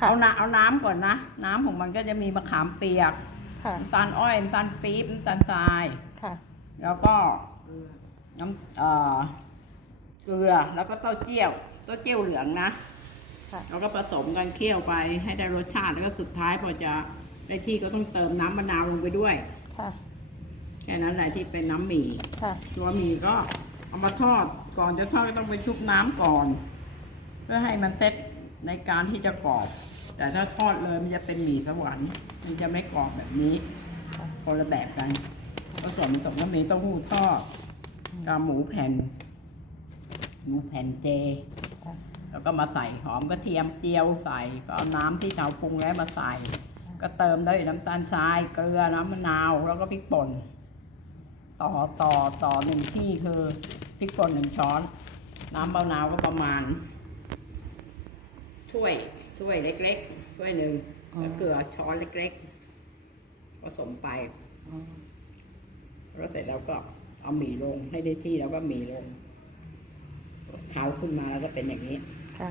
ค่ะเอาน้ำเอาน้ำก่อนนะ น้ำของมันก็จะมีมะขามเปียกค่ะน้ำตาลอ้อยน้ำตาลปี๊บน้ำตาลทราย ค่ะ แล้วก็น้ำเอ่อเกลือแล้วก็เต้าเจี้ยว เต้าเจี้ยวเหลืองนะค่ะ แล้วก็ผสมกันเคี่ยวไปให้ได้รสชาติแล้วก็สุดท้ายพอจะได้ที่ก็ต้องเติมน้ำมะนาวลงไปด้วยค่ะแค่นั้นแหละที่เป็นน้ำหมี่ค่ะตัวหมี่ก็เอามาทอดก่อนจะทอดก็ต้องไปชุบน้ำก่อน เพื่อให้มันเซ็ต ในการที่จะกรอบ แต่ถ้าทอดเลยมันจะเป็นหมี่สวรรค์มันจะไม่กรอบแบบนี้คนละแบบกันผสมกับน้ำหมี่เต้าหู้ทอดกับหมูแผ่น หมูแผ่นเจ แล้วก็มาใส่หอมกระเทียมเจียวใส่ก็เอาน้ำที่เราปรุงแล้วมาใส่ ก็เติมด้วยน้ำตาลทรายเกลือน้ำมะนาวแล้วก็พริกป่นต่อต่อต่อหนึ่งที่คือพริกป่นหนึ่งช้อน น้ำมะนาวก็ประมาณ ถ้วยถ้วยเล็กๆถ้วยหนึ่งแล้วเกลือช้อนเล็กๆผสมไปแล้วเสร็จแล้วก็เอาหมี่ลงให้ได้ที่แล้วก็หมี่ลงเท้าขึ้นมาแล้วก็เป็นอย่างนี้ ค่ะ